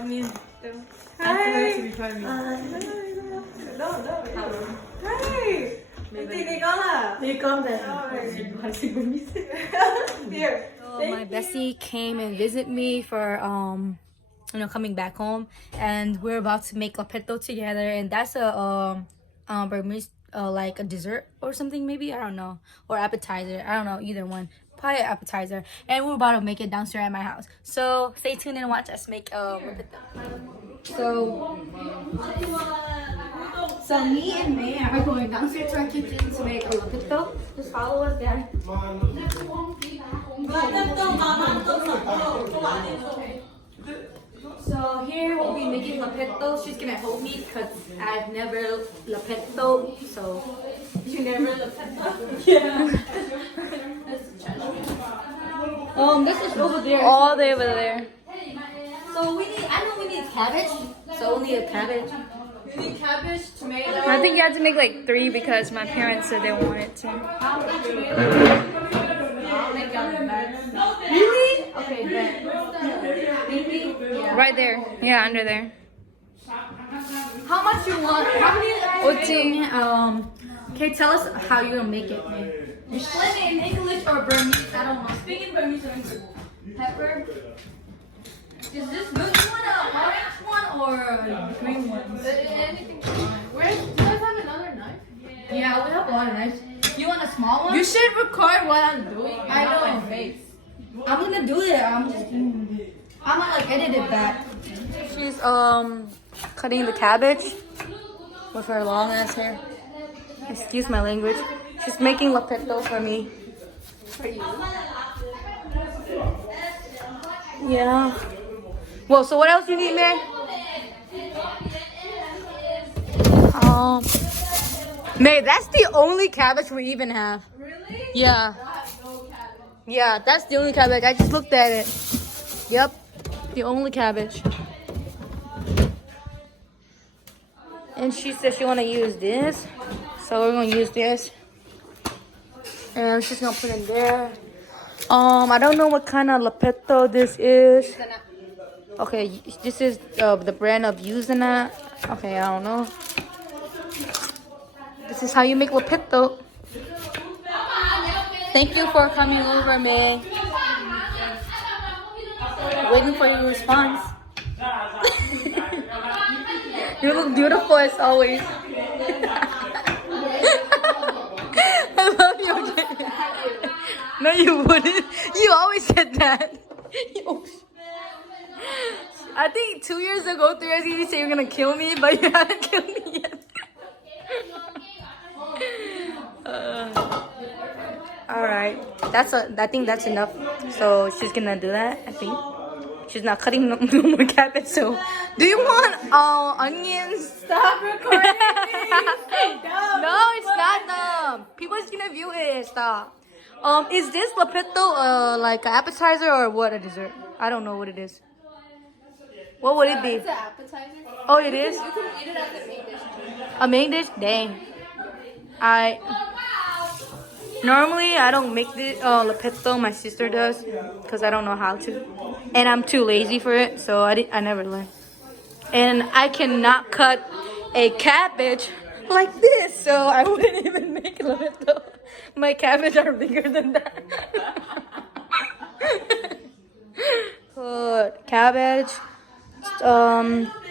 Come in. Hi. To be funny. No. Hi. Hindi con à? Đi con về. Here. So my bestie came and visit me for coming back home, and we're about to make lapetto together, and that's a Burmese like a dessert or something, maybe, I don't know, or appetizer, I don't know, either one, probably an appetizer, and we're about to make it downstairs at my house. So stay tuned and watch us make lapetto. So me and May are going downstairs to our kitchen to make a lapetto. Just follow us there. So here we'll be making lapetto. She's gonna help me because I've never lapetto. So you never lapetto? Yeah. This is over there. All the way over there. So we need cabbage. So we'll need a cabbage. We need cabbage, tomato. I think you have to make like 3 because my parents said they wanted to. How many tomatoes? I'll make y'all the best. Really? Okay, then. Yeah. Right there. Yeah, under there. How much you want? How many? Oti. Okay, tell us how you're gonna make it. Explain it in English or Burmese. I don't know. Speak in Burmese or English. Pepper. Is this good one, an orange one, or a green one? Anything fine. Do you guys have another knife? Yeah, we have a lot of knives. You want a small one? You should record what I'm doing. I not know. my face. I'm gonna do it. I'm gonna like edit it back. She's cutting the cabbage with her long ass hair. Excuse my language. She's making lapetto for me. For you. Yeah. Well, so what else you need, May? May, that's the only cabbage we even have. Really? Yeah. I have no cabbage. Yeah, that's the only cabbage. I just looked at it. Yep. The only cabbage. And she said she want to use this. So we're going to use this. And she's going to put it in there. I don't know what kind of lapetto this is. Okay, this is the brand of Usana. Okay, I don't know. This is how you make lapetto. Thank you for coming over, man. Waiting for your response. You look beautiful as always. I love you. No, you wouldn't. You always said that. I think 2 years ago, 3 years ago, you said you're gonna kill me, but you haven't killed me yet. Alright, I think that's enough. So she's gonna do that, I think. She's not cutting no more cabbage, so. Do you want onions? Stop recording me. No, it's not dumb. People's gonna view it. Stop. Is this lapetto like an appetizer or what, a dessert? I don't know what it is. What would it be? It's an appetizer. Oh, it is? You can eat it as a main dish too. A main dish? Dang. Normally I don't make the lapetto. My sister does because I don't know how to, and I'm too lazy for it. So I never learned. And I cannot cut a cabbage like this, so I wouldn't even make lapetto. My cabbage are bigger than that. Put cabbage,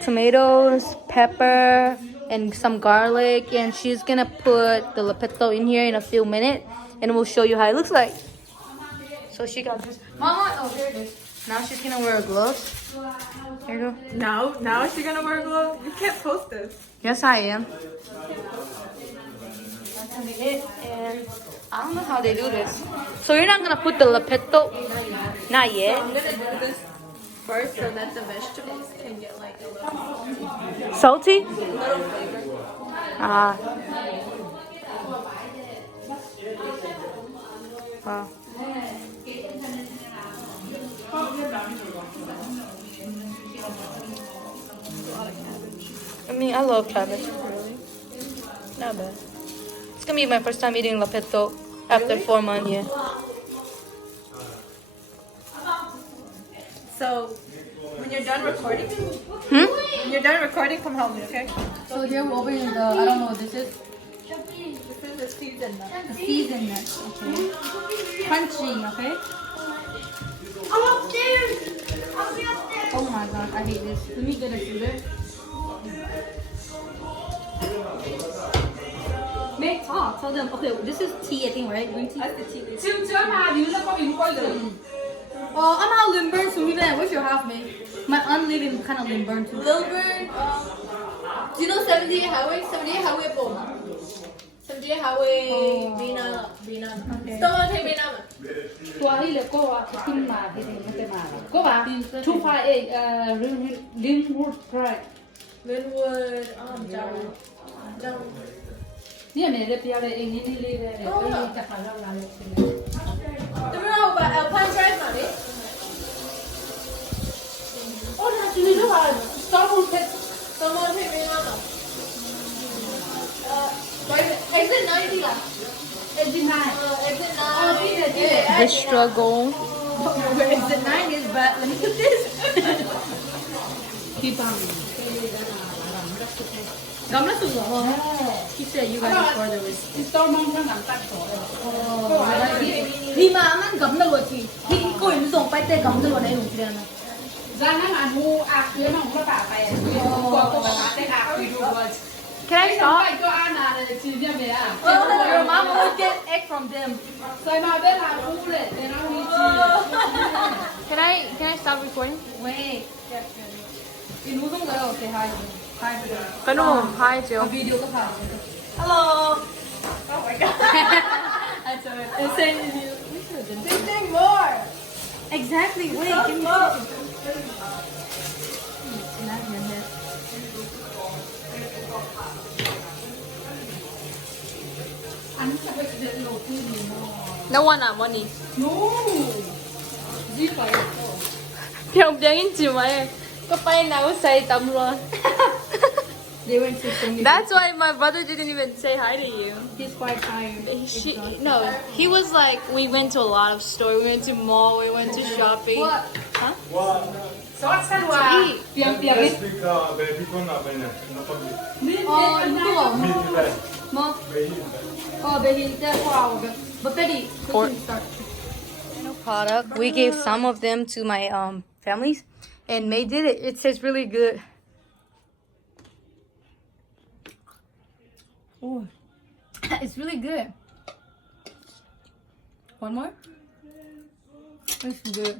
tomatoes, pepper, and some garlic, and she's gonna put the lapetto in here in a few minutes, and we'll show you how it looks like. So she got this. Mama, oh, here it is. Now she's gonna wear gloves. Here you go. Now is she gonna wear gloves? You can't post this. Yes, I am. That's gonna be it, and I don't know how they do this. So you're not gonna put the lapetto? Not yet. I'm gonna do this first so that the vegetables can get like a little Salty? flavor. Ah. Wow. I mean, I love cabbage. Really? Not bad. It's gonna be my first time eating lapetto after 4 months. Yeah. So when you're done recording, Hmm? when you're done recording, come help me, okay? So here we're opening the, I don't know what this is. This is the season nut. The seasoned nuts, okay. Crunchy, okay. Oh my god, I hate this. Let me get a shooter. Make talk, tell them. Okay, this is tea, I think, right? Green tea. That's the tea. I'm how Limburn, so even what's your half, mate? My unliving kind of Limburn too. Lilburn, do you know 78 Highway? 78 Highway po. 78 Highway, Vietnam. Okay. Someone take Vietnam. ตัวนี้เลยก็ว่าขึ้นมาที่นี่มันจะมาก็ว่าทุกฝ่ายลิงรูดไพร Linwood, Jao. เนี่ยเนี่ยเปียเลยเองนี่เลยจะขายเราเลย Do you know about Alpine Drive, money? โอ้ยจริงๆด้วยว่าต้องมุดเพชร Someone take Vietnam. Exit 90 lah. เอ็นจินไน Exit 9. The struggle. Where exit 9 is, but let me put this. ที่ปัง Gamla suga. He said you guys are further with. ที่ต้องมองข้างหลังตัดต่อเลย He man gamla wati. He ko in song pai te gamla wa nai lung kira na. ร้านนั้นมูอาคือน้องก็ป่าไปก็ไปหาได้อาคือดูว่า Can I ไป stop? ก็อานาเลยจีเนี่ยเมีย Your mom will get egg from them. ใส่มาได้ลาคู่เลยแต่น้องมีจี Can I stop recording? Wait. In Udon go say hi. Hi. Kanu, hi Jill. Video ko ha. Hello. Oh my god. That's alright. I'm saying you. Sing more. Exactly. Wait, give me More. not your head. No one on money. no จีไป Pyong pyong in Jumai. Có bay nào say tầm luôn. They went to sing. That's why my brother didn't even say hi to you. He's quite tired. No, he was like, we went to a lot of stores. We went to mall. We went to shopping. What? Huh?ซอสสลัวเปียงเปียง Explica, baby, con la pena, no paghi. Oh, ito. Miti, vai. Mo. Oh, baby, that's wow. But Betty, Or- quickly start. Product. We gave some of them to my families, and May did it. It tastes really good. Oh, it's really good. One more. It's good.